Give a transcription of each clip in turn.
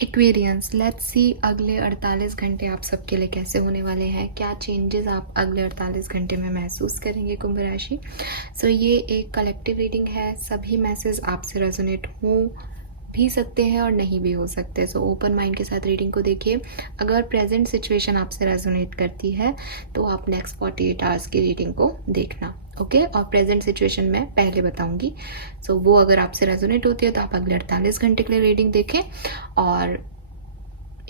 Aquarians, let's see अगले 48 घंटे आप सबके लिए कैसे होने वाले हैं, क्या चेंजेस आप अगले 48 घंटे में महसूस करेंगे कुंभ राशि। सो ये एक कलेक्टिव रीडिंग है, सभी मैसेज आपसे रेजोनेट हो भी सकते हैं और नहीं भी हो सकते। सो ओपन माइंड के साथ रीडिंग को देखिए। अगर प्रेजेंट सिचुएशन आपसे रेजोनेट करती है तो आप नेक्स्ट 48 आवर्स की रीडिंग को देखना, ओके। और प्रेजेंट सिचुएशन मैं पहले बताऊंगी। सो वो अगर आपसे रेजोनेट होती है तो आप अगले 48 घंटे के लिए रीडिंग देखें। और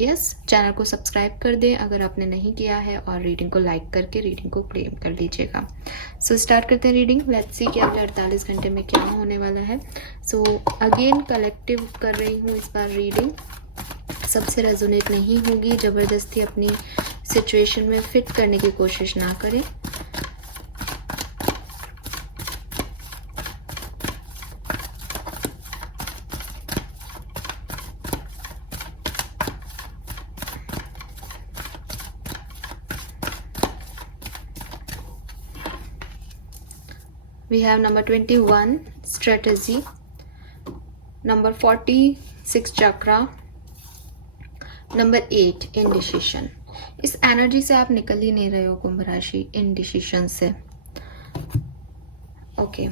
यस, चैनल को सब्सक्राइब कर दें अगर आपने नहीं किया है, और रीडिंग को लाइक करके रीडिंग को क्लेम कर लीजिएगा। सो स्टार्ट करते हैं रीडिंग। लेट्स सी कि अगले 48 घंटे में क्या होने वाला है। सो अगेन कलेक्टिव कर रही हूँ इस बार रीडिंग, सबसे रेजोनेट नहीं होगी। ज़बरदस्ती अपनी सिचुएशन में फिट करने की कोशिश ना करें। We have number 21 strategy, number 46 chakra, number 8 indecision। इस एनर्जी से आप निकल ही नहीं रहे हो कुंभ राशि, इनडिसीजन से, ओके।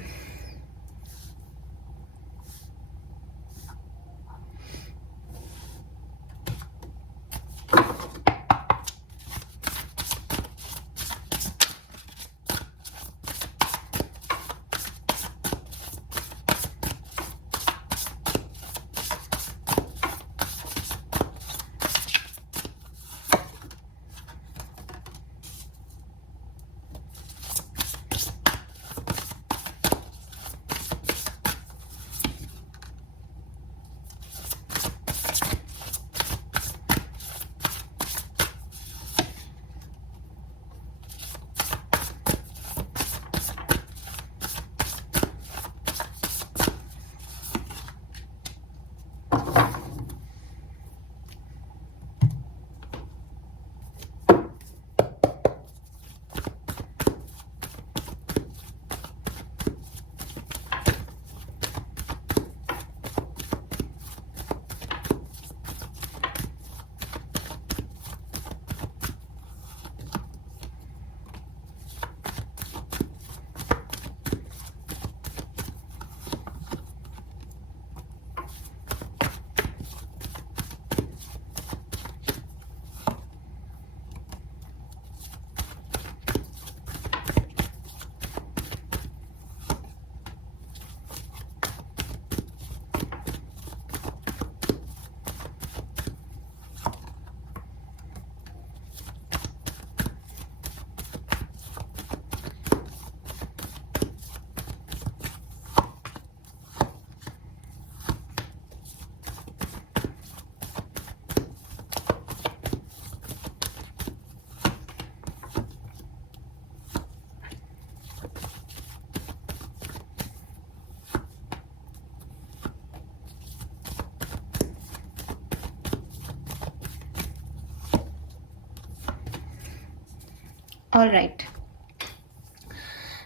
ऑल राइट,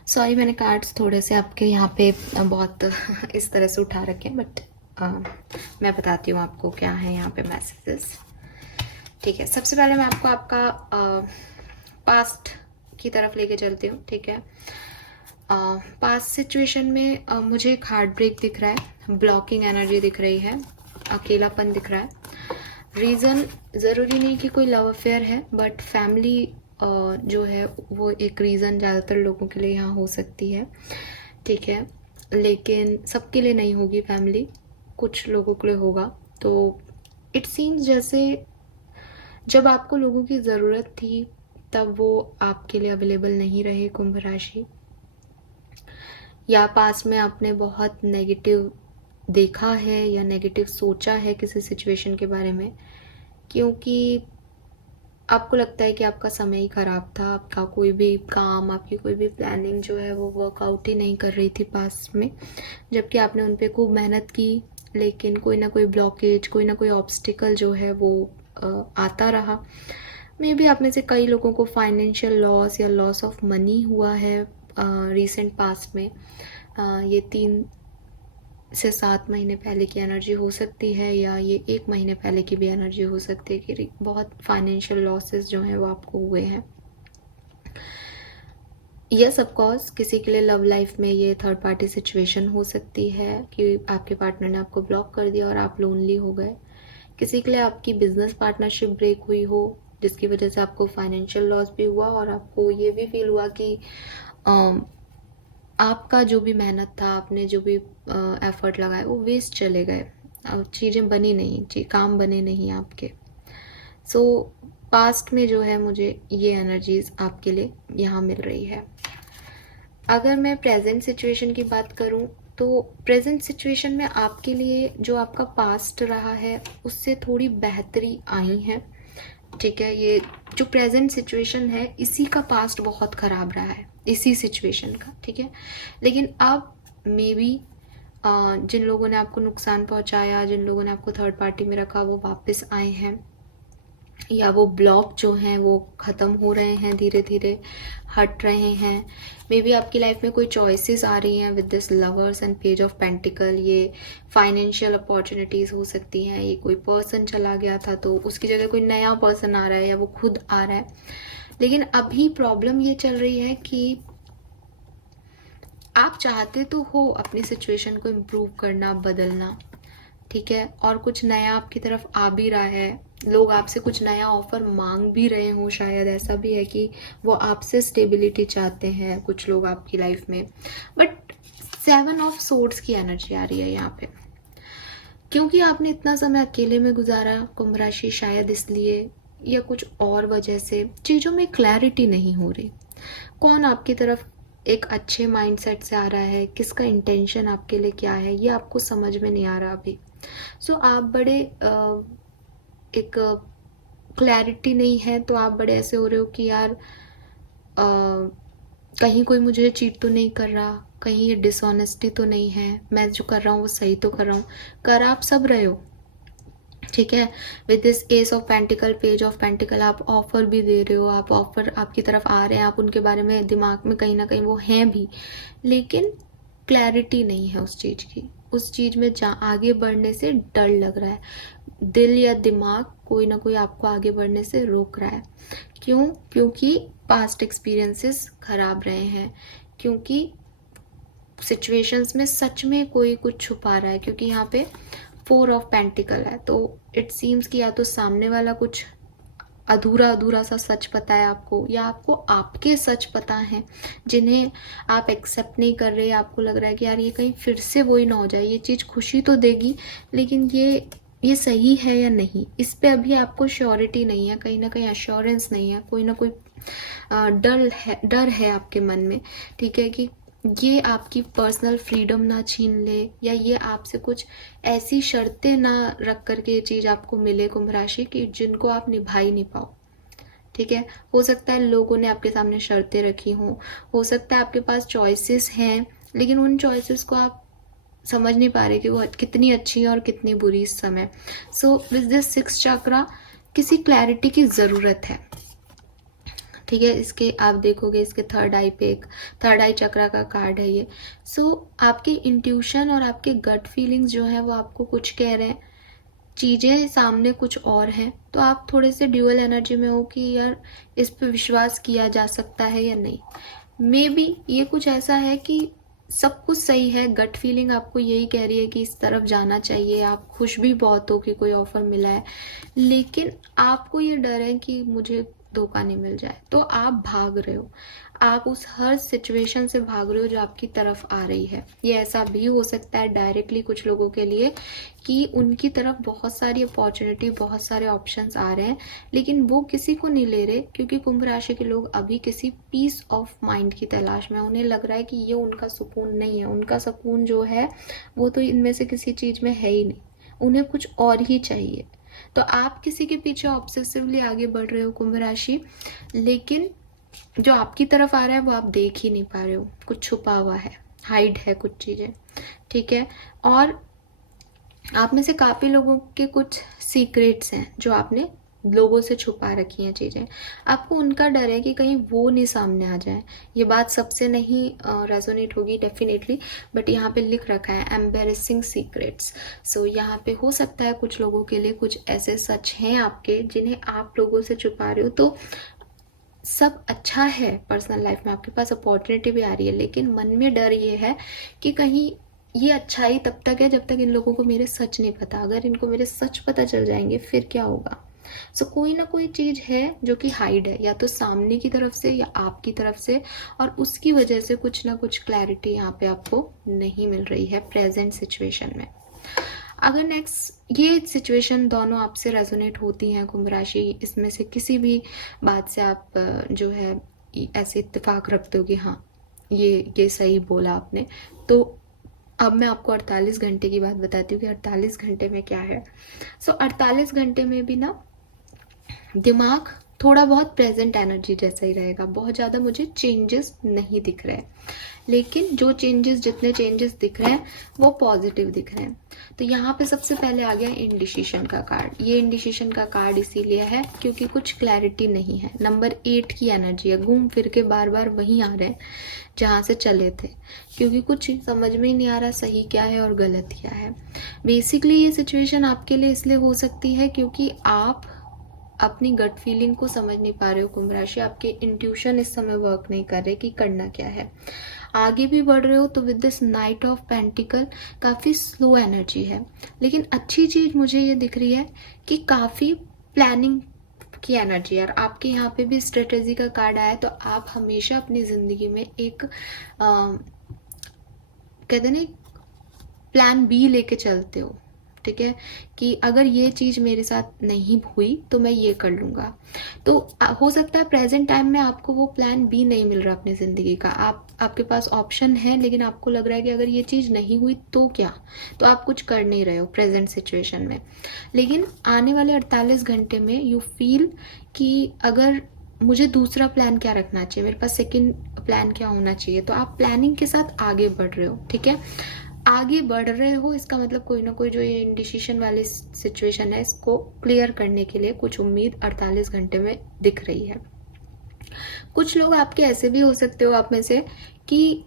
सॉरी मैंने कार्ड्स थोड़े से आपके यहाँ पे बहुत इस तरह से उठा रखे हैं, बट मैं बताती हूँ आपको क्या है यहाँ पे मैसेजेस। ठीक है, सबसे पहले मैं आपको आपका पास्ट की तरफ लेके चलती हूँ, ठीक है। पास्ट सिचुएशन में मुझे एक हार्ट ब्रेक दिख रहा है, ब्लॉकिंग एनर्जी दिख रही है, अकेलापन दिख रहा है। रीज़न ज़रूरी नहीं कि कोई लव अफेयर है, बट फैमिली जो है वो एक रीज़न ज़्यादातर लोगों के लिए यहाँ हो सकती है, ठीक है। लेकिन सबके लिए नहीं होगी फैमिली, कुछ लोगों के लिए होगा। तो इट सीन्स जैसे जब आपको लोगों की ज़रूरत थी तब वो आपके लिए अवेलेबल नहीं रहे कुंभ राशि, या पास में आपने बहुत नेगेटिव देखा है या नेगेटिव सोचा है किसी सिचुएशन के बारे में, क्योंकि आपको लगता है कि आपका समय ही ख़राब था, आपका कोई भी काम, आपकी कोई भी प्लानिंग जो है वो वर्कआउट ही नहीं कर रही थी पास में, जबकि आपने उन पर खूब मेहनत की, लेकिन कोई ना कोई ब्लॉकेज, कोई ना कोई ऑब्स्टिकल जो है वो आता रहा। मे बी आप में से कई लोगों को फाइनेंशियल लॉस या लॉस ऑफ मनी हुआ है रिसेंट पास्ट में। ये 3 से 7 महीने पहले की एनर्जी हो सकती है, या ये 1 महीने पहले की भी एनर्जी हो सकती है कि बहुत फाइनेंशियल लॉसेस जो हैं वो आपको हुए हैं। यस ऑफ कोर्स किसी के लिए लव लाइफ में ये थर्ड पार्टी सिचुएशन हो सकती है कि आपके पार्टनर ने आपको ब्लॉक कर दिया और आप लोनली हो गए। किसी के लिए आपकी बिजनेस पार्टनरशिप ब्रेक हुई हो, जिसकी वजह से आपको फाइनेंशियल लॉस भी हुआ और आपको ये भी फील हुआ कि आपका जो भी मेहनत था, आपने जो भी एफर्ट लगाए वो वेस्ट चले गए, चीज़ें बनी नहीं, काम बने नहीं आपके। सो पास्ट में जो है मुझे ये एनर्जीज आपके लिए यहाँ मिल रही है। अगर मैं प्रेजेंट सिचुएशन की बात करूँ तो प्रेजेंट सिचुएशन में आपके लिए जो आपका पास्ट रहा है उससे थोड़ी बेहतरी आई है। ठीक है, ये जो प्रेजेंट सिचुएशन है इसी का पास्ट बहुत ख़राब रहा है, इसी सिचुएशन का। ठीक है, लेकिन अब मे बी जिन लोगों ने आपको नुकसान पहुंचाया, जिन लोगों ने आपको थर्ड पार्टी में रखा, वो वापस आए हैं, या वो ब्लॉक जो हैं वो ख़त्म हो रहे हैं, धीरे धीरे हट रहे हैं। मे बी आपकी लाइफ में कोई चॉइसेस आ रही हैं with this lovers and page of pentacle. ये फाइनेंशियल अपॉर्चुनिटीज़ हो सकती हैं, ये कोई पर्सन चला गया था तो उसकी जगह कोई नया पर्सन आ रहा है, या वो खुद आ रहा है। लेकिन अभी प्रॉब्लम ये चल रही है कि आप चाहते तो हो अपनी सिचुएशन को इम्प्रूव करना, बदलना, ठीक है, और कुछ नया आपकी तरफ आ भी रहा है, लोग आपसे कुछ नया ऑफर मांग भी रहे हो, शायद ऐसा भी है कि वो आपसे स्टेबिलिटी चाहते हैं कुछ लोग आपकी लाइफ में। बट 7 ऑफ सोर्ड्स की एनर्जी आ रही है यहाँ पे, क्योंकि आपने इतना समय अकेले में गुजारा कुंभ राशि, शायद इसलिए या कुछ और वजह से चीज़ों में क्लैरिटी नहीं हो रही। कौन आपकी तरफ एक अच्छे माइंडसेट से आ रहा है, किसका इंटेंशन आपके लिए क्या है, ये आपको समझ में नहीं आ रहा अभी। सो आप बड़े एक क्लैरिटी नहीं है, तो आप बड़े ऐसे हो रहे हो कि यार कहीं कोई मुझे चीट तो नहीं कर रहा, कहीं ये डिसऑनेस्टी तो नहीं है, मैं जो कर रहा हूँ वो सही तो कर रहा हूँ। कर आप सब रहे हो, ठीक है। With this S of pentacle, page of pentacle, आप ऑफर भी दे रहे हो, आप ऑफर आपकी तरफ आ रहे हैं, आप उनके बारे में दिमाग में कहीं ना कहीं वो हैं भी, लेकिन क्लैरिटी नहीं है उस चीज़ की। उस चीज़ में आगे बढ़ने से डर लग रहा है, दिल या दिमाग कोई ना कोई आपको आगे बढ़ने से रोक रहा है। क्यों? क्योंकि पास्ट एक्सपीरियंसेस खराब रहे हैं, क्योंकि सिचुएशंस में सच में कोई कुछ छुपा रहा है, क्योंकि यहाँ पे 4 ऑफ पेंटिकल है, तो इट सीम्स कि या तो सामने वाला कुछ अधूरा अधूरा सा सच पता है आपको, या आपको आपके सच पता है जिन्हें आप एक्सेप्ट नहीं कर रहे। आपको लग रहा है कि यार ये कहीं फिर से वही ना हो जाए, ये चीज़ खुशी तो देगी लेकिन ये सही है या नहीं, इस पे अभी आपको श्योरिटी नहीं है, कहीं ना कहीं एश्योरेंस नहीं है, कोई ना कोई डर है आपके मन में, ठीक है, कि ये आपकी पर्सनल फ्रीडम ना छीन ले, या ये आपसे कुछ ऐसी शर्तें ना रख करके ये चीज़ आपको मिले कुंभ राशि की जिनको आप निभा ही नहीं पाओ। ठीक है, हो सकता है लोगों ने आपके सामने शर्तें रखी हों, हो सकता है आपके पास चॉइसेस हैं लेकिन उन चॉइसेस को आप समझ नहीं पा रहे कि वो कितनी अच्छी है और कितनी बुरी इस समय। सो विद दिस 6 चक्रा किसी क्लैरिटी की ज़रूरत है, ठीक है। इसके आप देखोगे इसके थर्ड आई पे एक थर्ड आई चक्रा का कार्ड है ये। सो आपकी इंट्यूशन और आपके गट फीलिंग्स जो है वो आपको कुछ कह रहे हैं, चीज़ें सामने कुछ और हैं, तो आप थोड़े से ड्यूअल एनर्जी में हो कि यार इस पे विश्वास किया जा सकता है या नहीं। मे बी ये कुछ ऐसा है कि सब कुछ सही है, गट फीलिंग आपको यही कह रही है कि इस तरफ जाना चाहिए, आप खुश भी बहुत हो कि कोई ऑफर मिला है, लेकिन आपको ये डर है कि मुझे धोखा नहीं मिल जाए, तो आप भाग रहे हो, आप उस हर सिचुएशन से भाग रहे हो जो आपकी तरफ आ रही है। ये ऐसा भी हो सकता है डायरेक्टली कुछ लोगों के लिए कि उनकी तरफ बहुत सारी अपॉर्चुनिटी, बहुत सारे ऑप्शंस आ रहे हैं लेकिन वो किसी को नहीं ले रहे, क्योंकि कुंभ राशि के लोग अभी किसी पीस ऑफ माइंड की तलाश में, उन्हें लग रहा है कि ये उनका सुकून नहीं है, उनका सुकून जो है वो तो इनमें से किसी चीज़ में है ही नहीं, उन्हें कुछ और ही चाहिए। तो आप किसी के पीछे ऑब्सेसिवली आगे बढ़ रहे हो कुंभ राशि, लेकिन जो आपकी तरफ आ रहा है वो आप देख ही नहीं पा रहे हो, कुछ छुपा हुआ है, हाइड है कुछ चीज़ें, ठीक है। और आप में से काफ़ी लोगों के कुछ सीक्रेट्स हैं जो आपने लोगों से छुपा रखी हैं चीज़ें, आपको उनका डर है कि कहीं वो नहीं सामने आ जाए। ये बात सबसे नहीं रेजोनेट होगी डेफिनेटली, बट यहाँ पे लिख रखा है एम्बेरसिंग सीक्रेट्स। सो यहाँ पे हो सकता है कुछ लोगों के लिए कुछ ऐसे सच हैं आपके जिन्हें आप लोगों से छुपा रहे हो। तो सब अच्छा है, पर्सनल लाइफ में आपके पास अपॉर्चुनिटी भी आ रही है, लेकिन मन में डर ये है कि कहीं ये अच्छाई तब तक है जब तक इन लोगों को मेरे सच नहीं पता। अगर इनको मेरे सच पता चल जाएंगे फिर क्या होगा। सो कोई ना कोई चीज़ है जो कि हाइड है, या तो सामने की तरफ से या आपकी तरफ से, और उसकी वजह से कुछ ना कुछ क्लैरिटी यहाँ पे आपको नहीं मिल रही है प्रेजेंट सिचुएशन में। अगर नेक्स्ट ये सिचुएशन दोनों आपसे रेजोनेट होती हैं कुंभ राशि, इसमें से किसी भी बात से आप जो है ऐसे इत्तेफाक रखते हो कि हाँ ये सही बोला आपने, तो अब मैं आपको 48 घंटे की बात बताती हूँ कि 48 घंटे में क्या है। सो 48 घंटे में भी ना दिमाग थोड़ा बहुत प्रेजेंट एनर्जी जैसा ही रहेगा, बहुत ज़्यादा मुझे चेंजेस नहीं दिख रहे हैं, लेकिन जो चेंजेस जितने चेंजेस दिख रहे हैं वो पॉजिटिव दिख रहे हैं। तो यहाँ पे सबसे पहले आ गया इंडिसीशन का कार्ड। ये इंडिसीशन का कार्ड इसीलिए है क्योंकि कुछ क्लैरिटी नहीं है। नंबर 8 की एनर्जी है, घूम फिर के बार बार वहीं आ रहे हैं जहाँ से चले थे, क्योंकि कुछ समझ में ही नहीं आ रहा सही क्या है और गलत क्या है। बेसिकली ये सिचुएशन आपके लिए इसलिए हो सकती है क्योंकि आप अपनी गट फीलिंग को समझ नहीं पा रहे हो कुंभ राशि। आपके इंट्यूशन इस समय वर्क नहीं कर रहे कि करना क्या है। आगे भी बढ़ रहे हो तो with this night of pentacle काफ़ी स्लो एनर्जी है, लेकिन अच्छी चीज़ मुझे ये दिख रही है कि काफ़ी प्लानिंग की एनर्जी है। और आपके यहाँ पे भी स्ट्रेटेजी का कार्ड आया, तो आप हमेशा अपनी ज़िंदगी में एक कहते ना प्लान बी लेके चलते हो, ठीक है, कि अगर ये चीज़ मेरे साथ नहीं हुई तो मैं ये कर लूँगा। तो हो सकता है प्रेजेंट टाइम में आपको वो प्लान बी नहीं मिल रहा अपनी ज़िंदगी का। आपके पास ऑप्शन है, लेकिन आपको लग रहा है कि अगर ये चीज़ नहीं हुई तो क्या, तो आप कुछ कर नहीं रहे हो प्रेजेंट सिचुएशन में। लेकिन आने वाले 48 घंटे में यू फील कि अगर मुझे दूसरा प्लान क्या रखना चाहिए, मेरे पास सेकेंड प्लान क्या होना चाहिए, तो आप प्लानिंग के साथ आगे बढ़ रहे हो, ठीक है। आगे बढ़ रहे हो इसका मतलब कोई ना कोई जो ये इंडिसीशन वाली सिचुएशन है इसको क्लियर करने के लिए कुछ उम्मीद 48 घंटे में दिख रही है। कुछ लोग आपके ऐसे भी हो सकते हो आप में से कि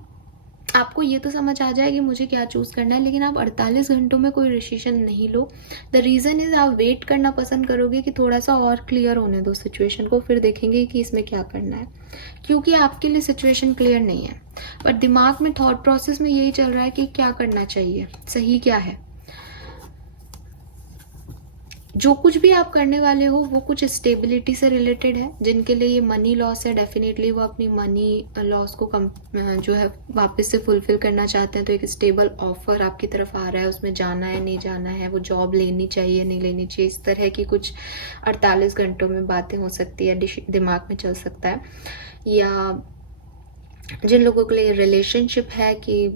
आपको ये तो समझ आ जाए कि मुझे क्या चूज़ करना है, लेकिन आप 48 घंटों में कोई डिसीजन नहीं लो। द रीज़न इज़ आप वेट करना पसंद करोगे कि थोड़ा सा और क्लियर होने दो सिचुएशन को, फिर देखेंगे कि इसमें क्या करना है, क्योंकि आपके लिए सिचुएशन क्लियर नहीं है। बट दिमाग में थॉट प्रोसेस में यही चल रहा है कि क्या करना चाहिए, सही क्या है। जो कुछ भी आप करने वाले हो वो कुछ स्टेबिलिटी से रिलेटेड है। जिनके लिए ये मनी लॉस है, डेफिनेटली वो अपनी मनी लॉस को जो है वापस से फुलफिल करना चाहते हैं। तो एक स्टेबल ऑफर आपकी तरफ आ रहा है, उसमें जाना है नहीं जाना है, वो जॉब लेनी चाहिए नहीं लेनी चाहिए, इस तरह की कुछ 48 घंटों में बातें हो सकती है, दिमाग में चल सकता है। या जिन लोगों के लिए रिलेशनशिप है कि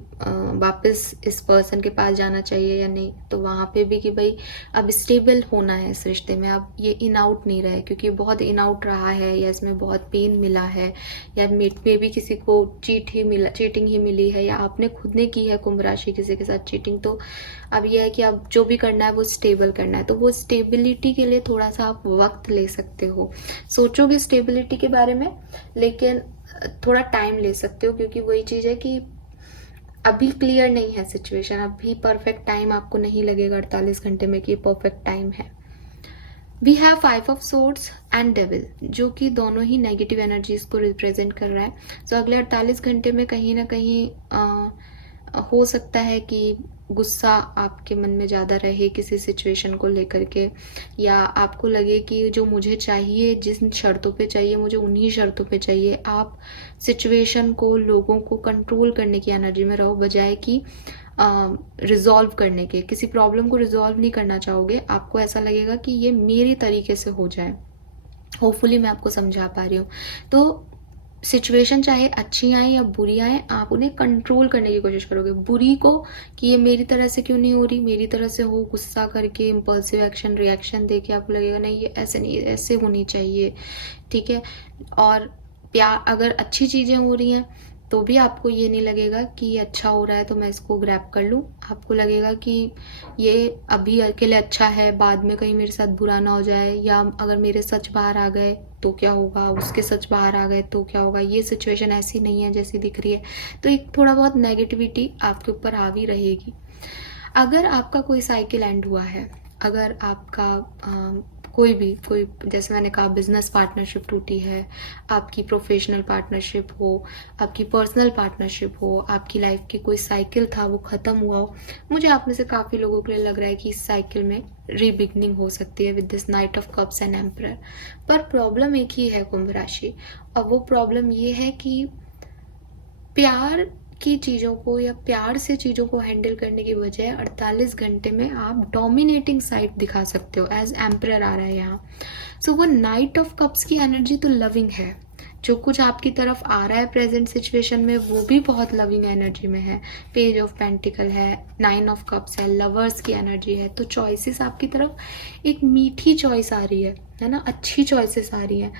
वापस इस पर्सन के पास जाना चाहिए या नहीं, तो वहाँ पे भी कि भाई अब स्टेबल होना है इस रिश्ते में, अब ये इन आउट नहीं रहे, क्योंकि बहुत इन आउट रहा है या इसमें बहुत पेन मिला है, या मे भी किसी को चीटिंग ही मिली है, या आपने खुद ने की है कुंभ राशि किसी के साथ चीटिंग। तो अब यह है कि अब जो भी करना है वो स्टेबल करना है। तो वो स्टेबिलिटी के लिए थोड़ा सा आप वक्त ले सकते हो, सोचोगे स्टेबिलिटी के बारे में, लेकिन थोड़ा टाइम ले सकते हो, क्योंकि वही चीज़ है कि अभी क्लियर नहीं है सिचुएशन, अभी परफेक्ट टाइम आपको नहीं लगेगा 48 घंटे में कि परफेक्ट टाइम है। We have 5 of swords and devil, जो कि दोनों ही नेगेटिव एनर्जीज को रिप्रेजेंट कर रहा है। सो अगले 48 घंटे में कहीं ना कहीं हो सकता है कि गुस्सा आपके मन में ज़्यादा रहे किसी सिचुएशन को लेकर के, या आपको लगे कि जो मुझे चाहिए, जिन शर्तों पे चाहिए मुझे उन्हीं शर्तों पे चाहिए। आप सिचुएशन को, लोगों को कंट्रोल करने की एनर्जी में रहो, बजाय कि रिजॉल्व करने के। किसी प्रॉब्लम को रिजॉल्व नहीं करना चाहोगे, आपको ऐसा लगेगा कि ये मेरे तरीके से हो जाए। होपफुली मैं आपको समझा पा रही हूँ। तो सिचुएशन चाहे अच्छी आए या बुरी आए, आप उन्हें कंट्रोल करने की कोशिश करोगे। बुरी को कि ये मेरी तरह से क्यों नहीं हो रही, मेरी तरह से हो, गुस्सा करके इम्पल्सिव एक्शन रिएक्शन देके आपको लगेगा नहीं ये ऐसे नहीं, ऐसे होनी चाहिए, ठीक है। और प्यार, अगर अच्छी चीज़ें हो रही हैं तो भी आपको ये नहीं लगेगा कि ये अच्छा हो रहा है तो मैं इसको ग्रैब कर लूँ। आपको लगेगा कि ये अभी के लिए अच्छा है, बाद में कहीं मेरे साथ बुरा ना हो जाए, या अगर मेरे सच बाहर आ गए तो क्या होगा, उसके सच बाहर आ गए तो क्या होगा, ये सिचुएशन ऐसी नहीं है जैसी दिख रही है। तो एक थोड़ा बहुत नेगेटिविटी आपके ऊपर हावी रहेगी। अगर आपका कोई साइकिल एंड हुआ है, अगर आपका कोई जैसे मैंने कहा बिजनेस पार्टनरशिप टूटी है, आपकी प्रोफेशनल पार्टनरशिप हो, आपकी पर्सनल पार्टनरशिप हो, आपकी लाइफ की कोई साइकिल था वो ख़त्म हुआ हो, मुझे आप में से काफ़ी लोगों के लिए लग रहा है कि इस साइकिल में रीबिगनिंग हो सकती है with this night of cups and emperor. पर प्रॉब्लम एक ही है कुंभ राशि, और वो प्रॉब्लम ये है कि प्यार की चीज़ों को या प्यार से चीज़ों को हैंडल करने की बजाय 48 घंटे में आप डोमिनेटिंग साइड दिखा सकते हो, एज एम्परर आ रहा है यहाँ। सो वो नाइट ऑफ कप्स की एनर्जी तो लविंग है, जो कुछ आपकी तरफ आ रहा है प्रेजेंट सिचुएशन में वो भी बहुत लविंग एनर्जी में है। पेज ऑफ पेंटिकल है, 9 ऑफ कप्स है, लवर्स की एनर्जी है। तो चॉइसेस आपकी तरफ एक मीठी चॉइस आ रही है ना, अच्छी चॉइसेस आ रही हैं।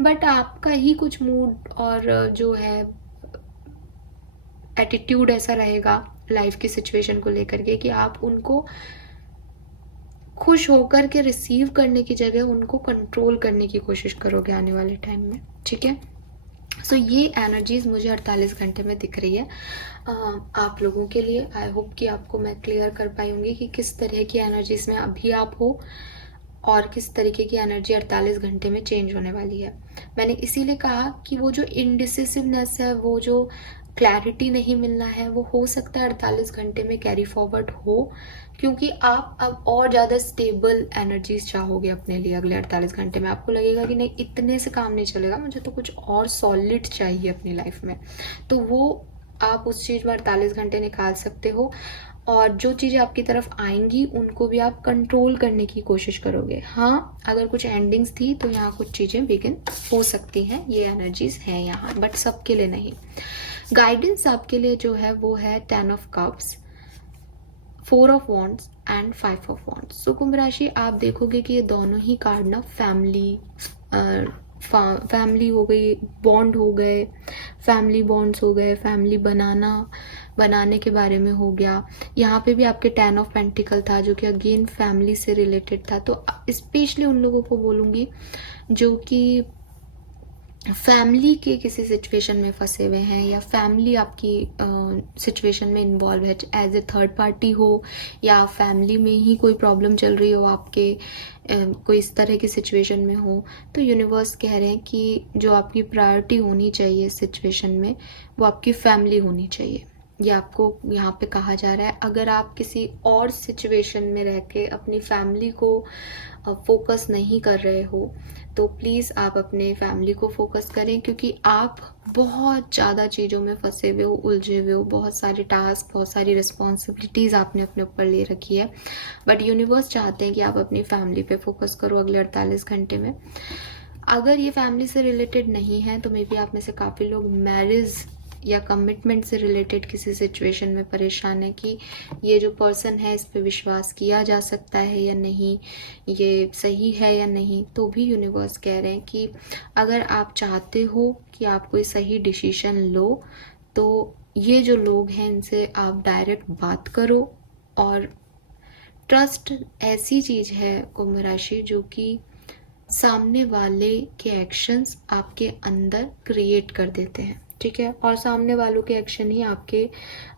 बट आपका ही कुछ मूड और जो है एटीट्यूड ऐसा रहेगा लाइफ की सिचुएशन को लेकर के कि आप उनको खुश होकर के रिसीव करने की जगह उनको कंट्रोल करने की कोशिश करोगे आने वाले टाइम में, ठीक है। सो ये एनर्जीज मुझे 48 घंटे में दिख रही है आप लोगों के लिए। आई होप कि आपको मैं क्लियर कर पाई होंगी कि किस तरह की एनर्जीज में अभी आप हो और किस तरीके की एनर्जी 48 घंटे में चेंज होने वाली है। मैंने इसीलिए कहा कि वो जो इनडिसिसिवनेस है, वो जो क्लैरिटी नहीं मिलना है, वो हो सकता है 48 घंटे में कैरी फॉरवर्ड हो, क्योंकि आप अब और ज़्यादा स्टेबल एनर्जीज चाहोगे अपने लिए अगले 48 घंटे में। आपको लगेगा कि नहीं, इतने से काम नहीं चलेगा, मुझे तो कुछ और सॉलिड चाहिए अपनी लाइफ में। तो वो आप उस चीज़ में 48 घंटे निकाल सकते हो, और जो चीज़ें आपकी तरफ आएंगी उनको भी आप कंट्रोल करने की कोशिश करोगे। हाँ, अगर कुछ एंडिंग्स थी तो यहाँ कुछ चीज़ें बिगिन हो सकती हैं, ये एनर्जीज हैं यहाँ, बट सबके लिए नहीं। गाइडेंस आपके लिए जो है वो है 10 of cups, 4 of wands and 5 of wands. So कुंभ राशि, आप देखोगे कि ये दोनों ही कार्ड ना फैमिली हो गई, बॉन्ड हो गए, फैमिली बॉन्ड्स हो गए, फैमिली बनाने के बारे में हो गया। यहाँ पे भी आपके 10 ऑफ पेंटिकल था जो कि अगेन फैमिली से रिलेटेड था। तो स्पेशली उन लोगों को बोलूँगी जो कि फैमिली के किसी सिचुएशन में फंसे हुए हैं, या फैमिली आपकी सिचुएशन में इन्वॉल्व है, एज ए थर्ड पार्टी हो, या फैमिली में ही कोई प्रॉब्लम चल रही हो आपके, कोई इस तरह की सिचुएशन में हो। तो यूनिवर्स कह रहे हैं कि जो आपकी प्रायोरिटी होनी चाहिए इस सिचुएशन में वो आपकी फैमिली होनी चाहिए। ये आपको यहाँ पे कहा जा रहा है। अगर आप किसी और सिचुएशन में रह के अपनी फैमिली को फोकस नहीं कर रहे हो तो प्लीज़ आप अपने फैमिली को फोकस करें, क्योंकि आप बहुत ज़्यादा चीज़ों में फंसे हुए हो, उलझे हुए हो, बहुत सारे टास्क, बहुत सारी रिस्पॉन्सिबिलिटीज़ आपने अपने ऊपर ले रखी है। बट यूनिवर्स चाहते हैं कि आप अपनी फैमिली पे फोकस करो अगले 48 घंटे में। अगर ये फैमिली से रिलेटेड नहीं है तो मे बी आप में से काफ़ी लोग मैरिज या कमिटमेंट से रिलेटेड किसी सिचुएशन में परेशान है कि ये जो पर्सन है इस पे विश्वास किया जा सकता है या नहीं, ये सही है या नहीं। तो भी यूनिवर्स कह रहे हैं कि अगर आप चाहते हो कि आप कोई सही डिसीजन लो तो ये जो लोग हैं इनसे आप डायरेक्ट बात करो। और ट्रस्ट ऐसी चीज़ है कुंभ राशि जो कि सामने वाले के एक्शंस आपके अंदर क्रिएट कर देते हैं, ठीक है, और सामने वालों के एक्शन ही आपके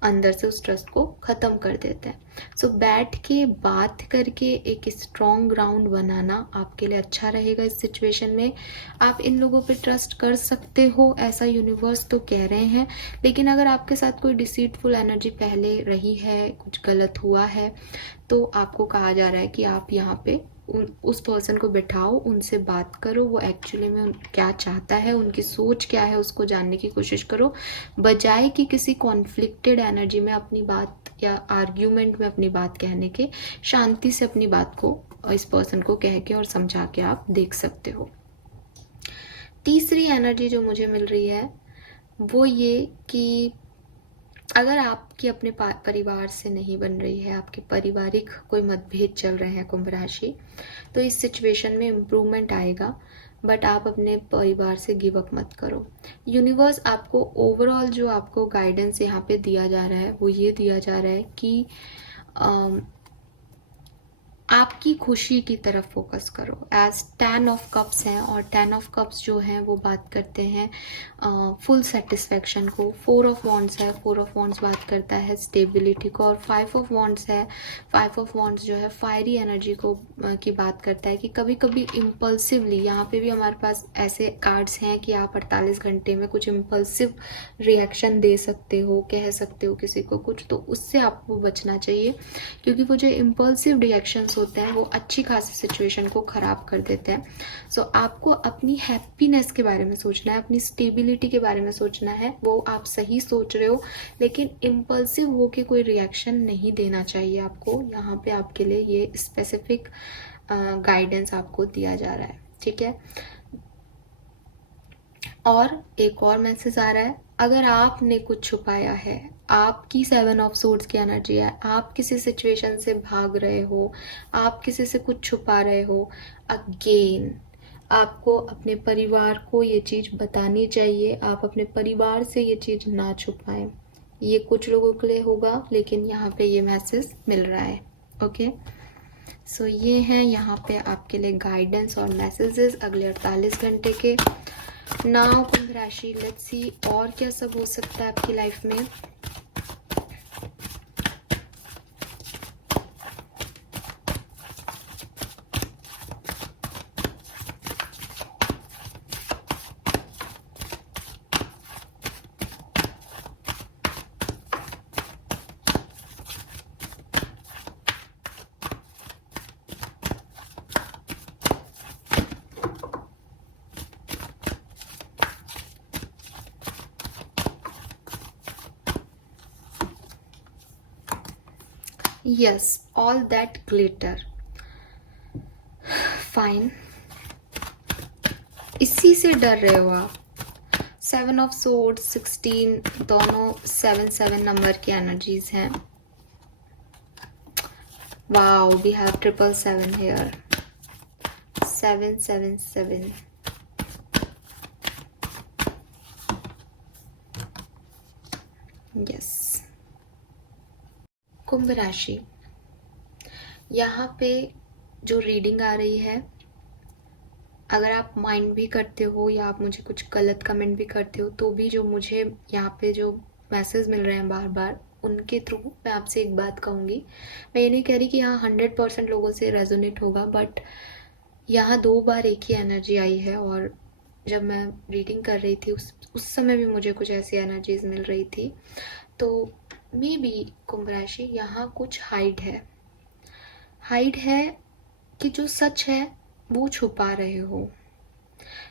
अंदर से उस ट्रस्ट को ख़त्म कर देते हैं। सो बैठ के बात करके एक स्ट्रॉन्ग ग्राउंड बनाना आपके लिए अच्छा रहेगा इस सिचुएशन में। आप इन लोगों पे ट्रस्ट कर सकते हो, ऐसा यूनिवर्स तो कह रहे हैं। लेकिन अगर आपके साथ कोई डिसीटफुल एनर्जी पहले रही है, कुछ गलत हुआ है, तो आपको कहा जा रहा है कि आप यहाँ पे उस पर्सन को बिठाओ, उनसे बात करो, वो एक्चुअली में क्या चाहता है, उनकी सोच क्या है, उसको जानने की कोशिश करो, बजाय कि किसी कॉन्फ्लिक्टेड एनर्जी में अपनी बात या आर्ग्यूमेंट में अपनी बात कहने के। शांति से अपनी बात को इस पर्सन को कह के और समझा के आप देख सकते हो। तीसरी एनर्जी जो मुझे मिल रही है वो ये कि अगर आपकी अपने परिवार से नहीं बन रही है, आपके पारिवारिक कोई मतभेद चल रहे हैं कुंभ राशि, तो इस सिचुएशन में इम्प्रूवमेंट आएगा। बट आप अपने परिवार से गिव अप मत करो। यूनिवर्स आपको ओवरऑल जो आपको गाइडेंस यहाँ पे दिया जा रहा है वो ये दिया जा रहा है कि आपकी खुशी की तरफ फोकस करो। एज 10 ऑफ कप्स हैं, और 10 ऑफ कप्स जो हैं वो बात करते हैं फुल सेटिस्फैक्शन को। 4 ऑफ वॉन्ड्स है, 4 ऑफ वॉन्ड्स बात करता है स्टेबिलिटी को, और 5 ऑफ वॉन्ड्स है, 5 ऑफ वॉन्ड्स जो है फायरी एनर्जी को की बात करता है कि कभी कभी इम्पल्सिवली, यहाँ पे भी हमारे पास ऐसे कार्ड्स हैं कि आप 48 घंटे में कुछ इम्पल्सिव रिएक्शन दे सकते हो, कह सकते हो किसी को कुछ, तो उससे आपको बचना चाहिए, क्योंकि वो जो इम्पल्सिव रिएक्शंस होते हैं वो अच्छी खासी सिचुएशन को ख़राब कर देते हैं। सो आपको अपनी हैप्पीनेस के बारे में सोचना है, अपनी स्टेबिलिटी के बारे में सोचना है। वो आप सही सोच रहे हो, लेकिन इम्पल्सिव होके कोई रिएक्शन नहीं देना चाहिए आपको। यहाँ पे आपके लिए ये स्पेसिफिक गाइडेंस आपको दिया जा रहा है, ठीक है। और एक और मैसेज आ रहा है, अगर आपने कुछ छुपाया है, आपकी 7 ऑफ सोर्ड्स की एनर्जी है, आप किसी सिचुएशन से भाग रहे हो, आप किसी से कुछ छुपा रहे हो, अगेन आपको अपने परिवार को ये चीज़ बतानी चाहिए। आप अपने परिवार से ये चीज़ ना छुपाएं। ये कुछ लोगों के लिए होगा, लेकिन यहाँ पे ये मैसेज मिल रहा है, ओके। सो ये हैं यहाँ पे आपके लिए गाइडेंस और मैसेजेस अगले 48 घंटे के। नाउ कुंभ राशि, लेट्स सी और क्या सब हो सकता है आपकी लाइफ में। Yes, all that glitter, fine. इसी से डर रहे हो आप। 7 ऑफ सोर्ड्स, 16, दोनों 7 नंबर की एनर्जीज हैं। Wow, we have 777 here, 777। Yes, कुंभ राशि, यहाँ पे जो रीडिंग आ रही है, अगर आप माइंड भी करते हो या आप मुझे कुछ गलत कमेंट भी करते हो, तो भी जो मुझे यहाँ पे जो मैसेज मिल रहे हैं बार बार, उनके थ्रू मैं आपसे एक बात कहूँगी। मैं ये नहीं कह रही कि यहाँ 100% लोगों से रेजोनेट होगा, बट यहाँ 2 बार एक ही एनर्जी आई है, और जब मैं रीडिंग कर रही थी उस समय भी मुझे कुछ ऐसी एनर्जीज मिल रही थी। तो मे बी कुंभ राशि, यहाँ कुछ हाइड है कि जो सच है वो छुपा रहे हो,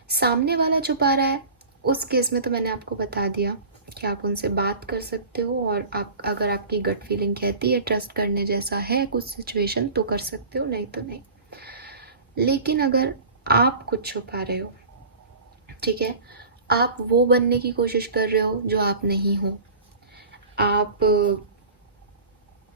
सामने वाला छुपा रहा है। उस केस में तो मैंने आपको बता दिया कि आप उनसे बात कर सकते हो, और आप अगर आपकी गट फीलिंग कहती है ट्रस्ट करने जैसा है कुछ सिचुएशन, तो कर सकते हो, नहीं तो नहीं। लेकिन अगर आप कुछ छुपा रहे हो, ठीक है, आप वो बनने की कोशिश कर रहे हो जो आप नहीं हो, आप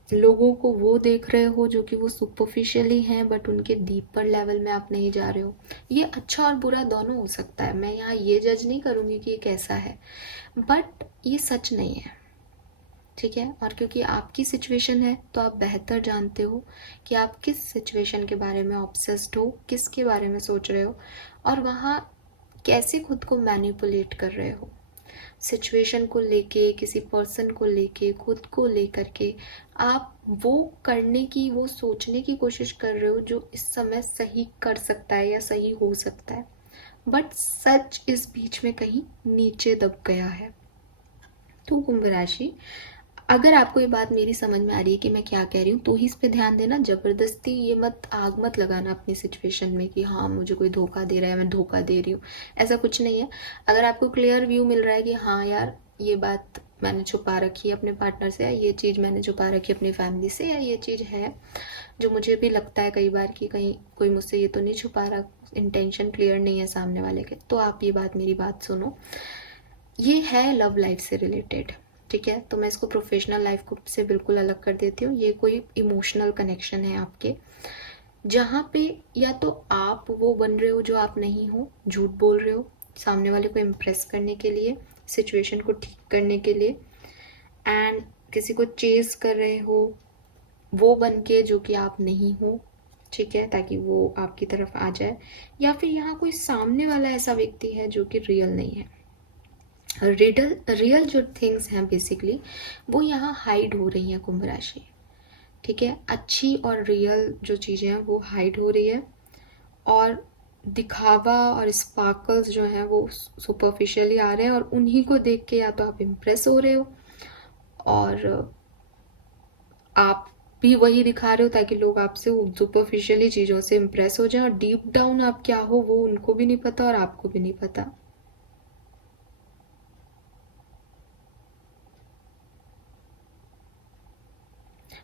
लोगों को वो देख रहे हो जो कि वो सुपरफिशियली हैं, बट उनके डीपर लेवल में आप नहीं जा रहे हो। ये अच्छा और बुरा दोनों हो सकता है, मैं यहाँ ये जज नहीं करूँगी कि ये कैसा है, बट ये सच नहीं है, ठीक है। और क्योंकि आपकी सिचुएशन है, तो आप बेहतर जानते हो कि आप किस सिचुएशन के बारे में ऑब्सेस्ड हो, किसके बारे में सोच रहे हो, और वहाँ कैसे खुद को मैनिपुलेट कर रहे हो। सिचुएशन को लेके, किसी पर्सन को लेके, खुद को लेकर के आप वो करने की, वो सोचने की कोशिश कर रहे हो जो इस समय सही कर सकता है या सही हो सकता है, बट सच इस बीच में कहीं नीचे दब गया है। तो कुंभ राशि, अगर आपको ये बात मेरी समझ में आ रही है कि मैं क्या कह रही हूँ, तो ही इस पे ध्यान देना। जबरदस्ती ये आग मत लगाना अपनी सिचुएशन में कि हाँ मुझे कोई धोखा दे रहा है, मैं धोखा दे रही हूँ, ऐसा कुछ नहीं है। अगर आपको क्लियर व्यू मिल रहा है कि हाँ यार ये बात मैंने छुपा रखी है अपने पार्टनर से, या ये चीज़ मैंने छुपा रखी है अपनी फैमिली से, या ये चीज़ है जो मुझे भी लगता है कई बार कि कहीं कोई मुझसे ये तो नहीं छुपा रहा, इंटेंशन क्लियर नहीं है सामने वाले के, तो आप ये बात, मेरी बात सुनो। ये है लव लाइफ से रिलेटेड, ठीक है। तो मैं इसको प्रोफेशनल लाइफ से बिल्कुल अलग कर देती हूँ। ये कोई इमोशनल कनेक्शन है आपके, जहाँ पे या तो आप वो बन रहे हो जो आप नहीं हो, झूठ बोल रहे हो सामने वाले को इम्प्रेस करने के लिए, सिचुएशन को ठीक करने के लिए, एंड किसी को चेस कर रहे हो वो बन के जो कि आप नहीं हो, ठीक है, ताकि वो आपकी तरफ आ जाए। या फिर यहाँ कोई सामने वाला ऐसा व्यक्ति है जो कि रियल नहीं है। रियल जो थिंग्स हैं बेसिकली वो यहाँ हाइड हो रही हैं कुंभ राशि, ठीक है। अच्छी और रियल जो चीज़ें हैं वो हाइड हो रही है, और दिखावा और स्पार्कल्स जो हैं वो सुपरफिशियली आ रहे हैं, और उन्हीं को देख के या तो आप इम्प्रेस हो रहे हो और आप भी वही दिखा रहे हो ताकि लोग आपसे सुपरफिशियली चीज़ों से इम्प्रेस हो जाएं, और डीप डाउन आप क्या हो वो उनको भी नहीं पता और आपको भी नहीं पता।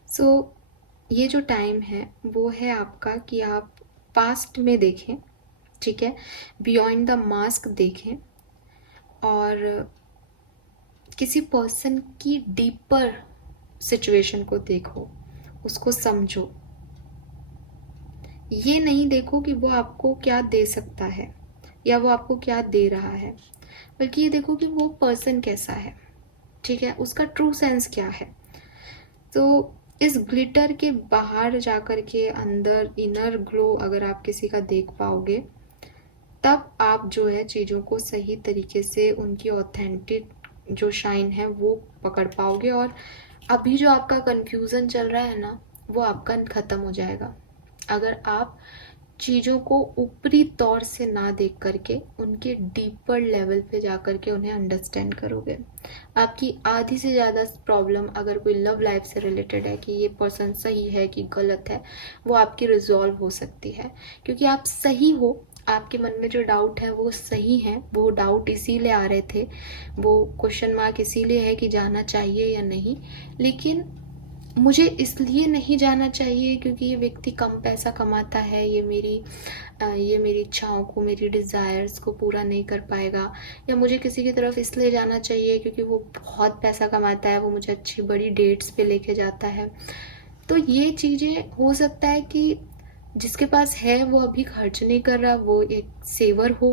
सो ये जो टाइम है वो है आपका कि आप पास्ट में देखें, ठीक है, बियॉन्ड द मास्क देखें, और किसी पर्सन की डीपर सिचुएशन को देखो, उसको समझो। ये नहीं देखो कि वो आपको क्या दे सकता है या वो आपको क्या दे रहा है, बल्कि ये देखो कि वो पर्सन कैसा है, ठीक है, उसका ट्रू सेंस क्या है। तो इस ग्लिटर के बाहर जाकर के अंदर इनर ग्लो अगर आप किसी का देख पाओगे, तब आप जो है चीज़ों को सही तरीके से उनकी ऑथेंटिक जो शाइन है वो पकड़ पाओगे, और अभी जो आपका कंफ्यूजन चल रहा है ना वो आपका ख़त्म हो जाएगा अगर आप चीज़ों को ऊपरी तौर से ना देख करके उनके डीपर लेवल पे जा करके उन्हें अंडरस्टैंड करोगे। आपकी आधी से ज़्यादा प्रॉब्लम अगर कोई लव लाइफ से रिलेटेड है कि ये पर्सन सही है कि गलत है, वो आपकी रिजॉल्व हो सकती है, क्योंकि आप सही हो। आपके मन में जो डाउट है वो सही है, वो डाउट इसीलिए आ रहे थे, वो क्वेश्चन मार्क इसीलिए है कि जाना चाहिए या नहीं, लेकिन मुझे इसलिए नहीं जाना चाहिए क्योंकि ये व्यक्ति कम पैसा कमाता है, ये मेरी इच्छाओं को, मेरी डिज़ायर्स को पूरा नहीं कर पाएगा, या मुझे किसी की तरफ इसलिए जाना चाहिए क्योंकि वो बहुत पैसा कमाता है, वो मुझे अच्छी बड़ी डेट्स पे लेके जाता है। तो ये चीज़ें हो सकता है कि जिसके पास है वो अभी खर्च नहीं कर रहा, वो एक सेवर हो,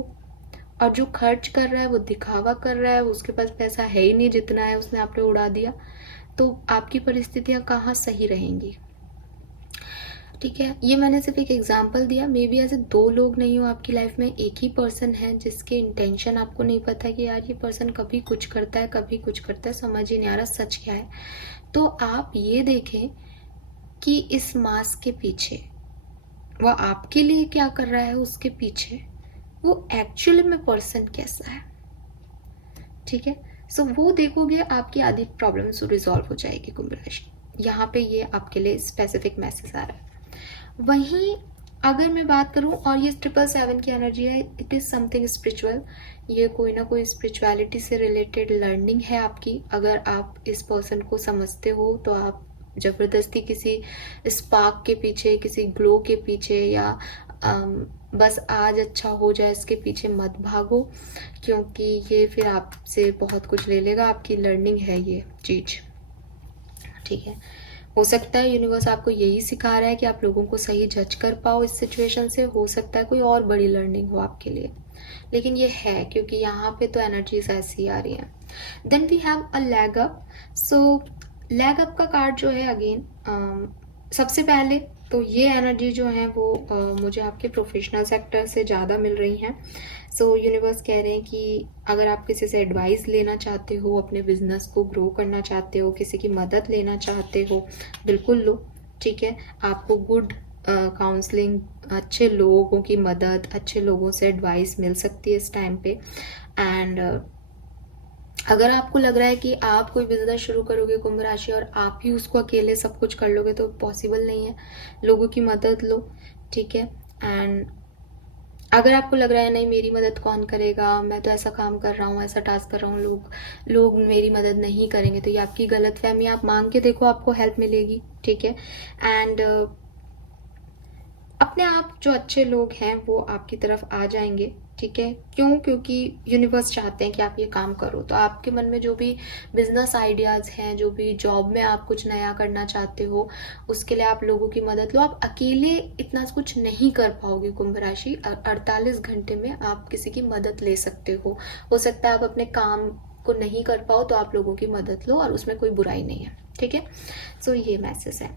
और जो खर्च कर रहा है वो दिखावा कर रहा है, उसके पास पैसा है ही नहीं, जितना है उसने आपने उड़ा दिया। तो आपकी परिस्थितियाँ कहाँ सही रहेंगी, ठीक है। ये मैंने सिर्फ एक एग्जांपल दिया, मे बी ऐसे 2 लोग नहीं हो आपकी लाइफ में, एक ही पर्सन है जिसके इंटेंशन आपको नहीं पता कि यार ये पर्सन कभी कुछ करता है कभी कुछ करता है, समझ ही नहीं आ रहा सच क्या है। तो आप ये देखें कि इस मास्क के पीछे वह आपके लिए क्या कर रहा है, उसके पीछे वो एक्चुअली में पर्सन कैसा है, ठीक है। सो वो देखोगे आपकी आधी प्रॉब्लम्स रिजॉल्व हो जाएगी कुंभ राशि। यहाँ पे ये आपके लिए स्पेसिफिक मैसेज आ रहा है। वहीं अगर मैं बात करूँ, और ये 777 की एनर्जी है, इट इज़ समथिंग स्पिरिचुअल, ये कोई ना कोई स्पिरिचुअलिटी से रिलेटेड लर्निंग है आपकी। अगर आप इस पर्सन को समझते हो तो आप ज़बरदस्ती किसी स्पार्क के पीछे, किसी ग्लो के पीछे, या बस आज अच्छा हो जाए इसके पीछे मत भागो, क्योंकि ये फिर आपसे बहुत कुछ ले लेगा। आपकी लर्निंग है ये चीज़, ठीक है। हो सकता है यूनिवर्स आपको यही सिखा रहा है कि आप लोगों को सही जज कर पाओ इस सिचुएशन से, हो सकता है कोई और बड़ी लर्निंग हो आपके लिए, लेकिन ये है क्योंकि यहाँ पे तो एनर्जीज ऐसी आ रही हैं। Then we have a lag up. So lag up का कार्ड जो है अगेन, सबसे पहले तो ये एनर्जी जो है वो मुझे आपके प्रोफेशनल सेक्टर से ज़्यादा मिल रही हैं। सो यूनिवर्स कह रहे हैं कि अगर आप किसी से एडवाइस लेना चाहते हो, अपने बिजनेस को ग्रो करना चाहते हो, किसी की मदद लेना चाहते हो, बिल्कुल लो, ठीक है। आपको गुड काउंसलिंग, अच्छे लोगों की मदद, अच्छे लोगों से एडवाइस मिल सकती है इस टाइम पे। एंड अगर आपको लग रहा है कि आप कोई बिजनेस शुरू करोगे कुंभ राशि और आप ही उसको अकेले सब कुछ कर लोगे, तो पॉसिबल नहीं है, लोगों की मदद लो, ठीक है। एंड अगर आपको लग रहा है नहीं मेरी मदद कौन करेगा, मैं तो ऐसा काम कर रहा हूँ, ऐसा टास्क कर रहा हूँ, लोग मेरी मदद नहीं करेंगे, तो ये आपकी गलतफहमी। आप मांग के देखो, आपको हेल्प मिलेगी, ठीक है। एंड अपने आप जो अच्छे लोग हैं वो आपकी तरफ आ जाएंगे, ठीक है। क्यों? क्योंकि यूनिवर्स चाहते हैं कि आप ये काम करो। तो आपके मन में जो भी बिजनेस आइडियाज़ हैं, जो भी जॉब में आप कुछ नया करना चाहते हो, उसके लिए आप लोगों की मदद लो। आप अकेले इतना कुछ नहीं कर पाओगे कुंभ राशि। 48 घंटे में आप किसी की मदद ले सकते हो सकता है आप अपने काम को नहीं कर पाओ तो आप लोगों की मदद लो, और उसमें कोई बुराई नहीं है, ठीक है। सो ये मैसेज है।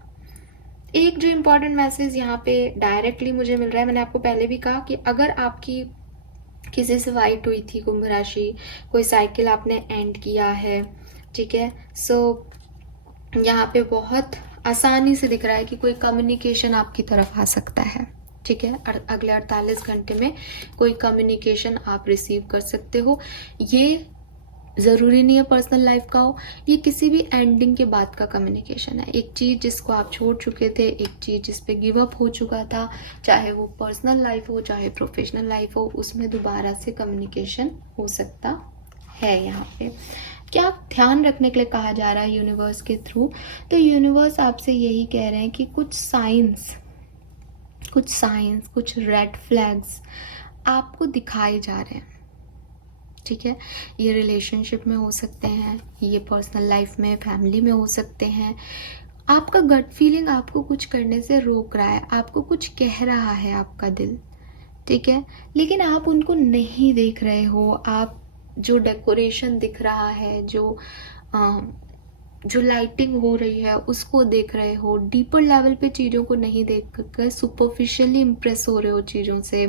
एक जो इम्पोर्टेंट मैसेज यहाँ पे डायरेक्टली मुझे मिल रहा है, मैंने आपको पहले भी कहा कि अगर आपकी किसी से फाइट हुई थी कुंभ राशि, कोई साइकिल आपने एंड किया है, ठीक है। सो यहाँ पे बहुत आसानी से दिख रहा है कि कोई कम्युनिकेशन आपकी तरफ आ सकता है, ठीक है। अगले 48 घंटे में कोई कम्युनिकेशन आप रिसीव कर सकते हो। ये ज़रूरी नहीं है पर्सनल लाइफ का हो, ये किसी भी एंडिंग के बाद का कम्युनिकेशन है। एक चीज़ जिसको आप छोड़ चुके थे, एक चीज़ जिस पे गिव अप हो चुका था, चाहे वो पर्सनल लाइफ हो चाहे प्रोफेशनल लाइफ हो, उसमें दोबारा से कम्युनिकेशन हो सकता है। यहाँ पे क्या ध्यान रखने के लिए कहा जा रहा है यूनिवर्स के थ्रू? तो यूनिवर्स आपसे यही कह रहे हैं कि कुछ साइंस, कुछ रेड फ्लैग्स आपको दिखाए जा रहे हैं, ठीक है। ये रिलेशनशिप में हो सकते हैं, ये पर्सनल लाइफ में, फैमिली में हो सकते हैं। आपका गट फीलिंग आपको कुछ करने से रोक रहा है, आपको कुछ कह रहा है आपका दिल, ठीक है, लेकिन आप उनको नहीं देख रहे हो। आप जो डेकोरेशन दिख रहा है, जो लाइटिंग हो रही है उसको देख रहे हो, डीपर लेवल पे चीज़ों को नहीं देख कर सुपरफिशियली इम्प्रेस हो रहे हो चीज़ों से।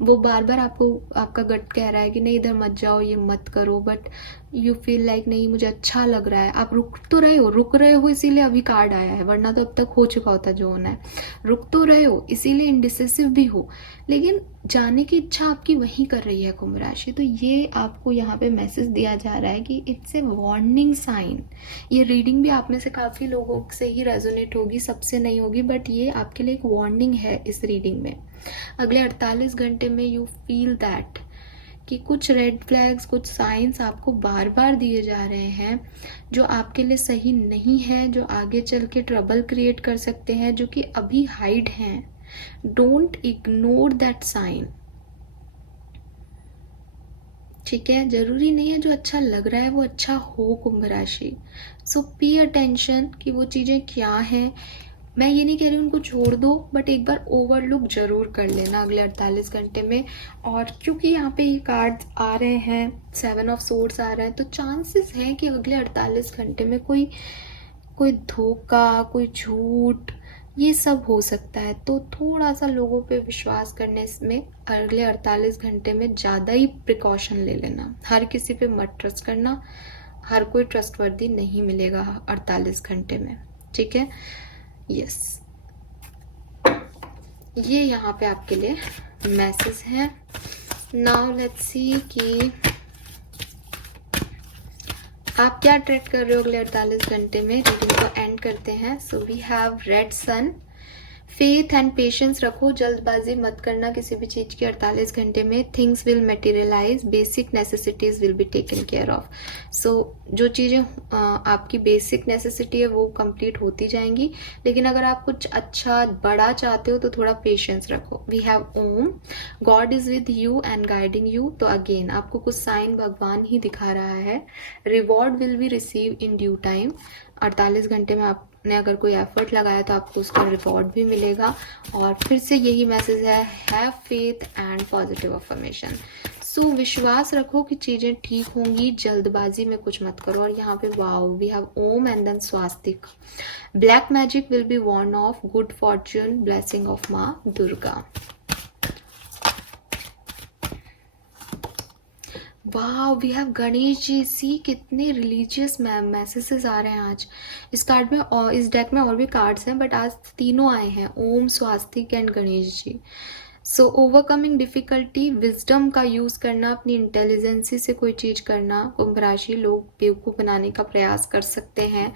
वो बार बार आपको, आपका गट कह रहा है कि नहीं इधर मत जाओ, ये मत करो, बट यू फील लाइक नहीं मुझे अच्छा लग रहा है। आप रुक रहे हो इसीलिए अभी कार्ड आया है, वरना तो अब तक हो चुका होता जो होना है। रुक तो रहे हो इसीलिए इंडिसिसिव भी हो, लेकिन जाने की इच्छा आपकी वहीं कर रही है कुंभ राशि। तो ये आपको यहाँ पे मैसेज दिया जा रहा है कि इट्स ए वार्निंग साइन। ये रीडिंग भी आप में से काफ़ी लोगों से ही रेजोनेट होगी, सबसे नहीं होगी, बट ये आपके लिए एक वार्निंग है इस रीडिंग में। अगले 48 घंटे में यू फील दैट कि कुछ रेड फ्लैग्स, कुछ साइंस आपको बार बार दिए जा रहे हैं जो आपके लिए सही नहीं है, जो आगे चल के ट्रबल क्रिएट कर सकते हैं, जो कि अभी हाइड हैं। डोंट इग्नोर दैट साइन, ठीक है। जरूरी नहीं है जो अच्छा लग रहा है वो अच्छा हो कुंभ राशि। सो पे अटेंशन कि वो चीज़ें क्या हैं। मैं ये नहीं कह रही उनको छोड़ दो, बट एक बार ओवरलुक जरूर कर लेना अगले 48 घंटे में। और क्योंकि यहाँ पे ये कार्ड्स आ रहे हैं, 7 ऑफ सोर्ड्स आ रहे हैं, तो चांसेस हैं कि अगले 48 घंटे में कोई धोखा, कोई झूठ, ये सब हो सकता है। तो थोड़ा सा लोगों पे विश्वास करने में अगले 48 घंटे में ज़्यादा ही प्रिकॉशन ले लेना। हर किसी पे मत ट्रस्ट करना, हर कोई ट्रस्टवर्दी नहीं मिलेगा 48 घंटे में, ठीक है। यस, ये यहाँ पे आपके लिए मैसेज है। नाउ लेट्स सी कि आप क्या ट्रेड कर रहे हो अगले 48 घंटे में। रीडिंग को एंड करते हैं। So we have red sun, faith and patience रखो, जल्दबाजी मत करना किसी भी चीज़ की 48 घंटे में। Things will materialise, basic necessities will be taken care of. So जो चीज़ें आपकी बेसिक नेसेसिटी है वो कंप्लीट होती जाएंगी, लेकिन अगर आप कुछ अच्छा बड़ा चाहते हो तो थोड़ा पेशेंस रखो। We have Om, God is with you and guiding you. तो अगेन आपको कुछ साइन भगवान ही दिखा रहा है। Reward will be receive in due time. 48 घंटे में आपने अगर कोई एफर्ट लगाया तो आपको उसका रिवॉर्ड भी मिलेगा। और फिर से यही मैसेज है, have faith and positive affirmation. So विश्वास रखो कि चीज़ें ठीक होंगी, जल्दबाजी में कुछ मत करो। और यहाँ पे wow, we have Om and then swastika. Black magic will be worn off, good fortune, blessing of माँ दुर्गा। वाह, we have Ganesh ji. See कितने रिलीजियस मैसेजेस आ रहे हैं आज इस कार्ड में। और इस डेक में और भी कार्ड्स हैं, बट आज तीनों आए हैं, Om, swastik and Ganesh ji. So overcoming difficulty, wisdom का यूज़ करना, अपनी इंटेलिजेंसी से कोई चीज़ करना। कुंभ राशि लोग बेवकूफ़ बनाने का प्रयास कर सकते हैं,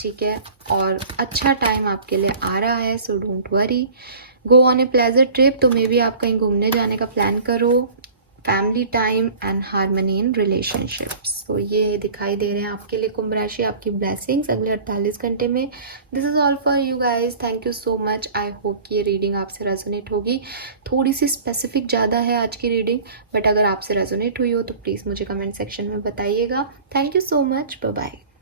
ठीक है। और अच्छा टाइम आपके लिए आ रहा है, so don't worry. Go on a pleasure trip, तो मे बी आप कहीं घूमने जाने का प्लान करो। Family time and harmony in relationships. तो ये दिखाई दे रहे हैं आपके लिए कुंभ राशि, आपकी ब्लेसिंग्स अगले 48 घंटे में। This is all for you guys, thank you so much. I hope कि ये रीडिंग आपसे रेजोनेट होगी। थोड़ी सी स्पेसिफिक ज़्यादा है आज की रीडिंग, बट अगर आपसे रेजोनेट हुई हो तो प्लीज़ मुझे कमेंट सेक्शन में बताइएगा। Thank you so much, bye bye.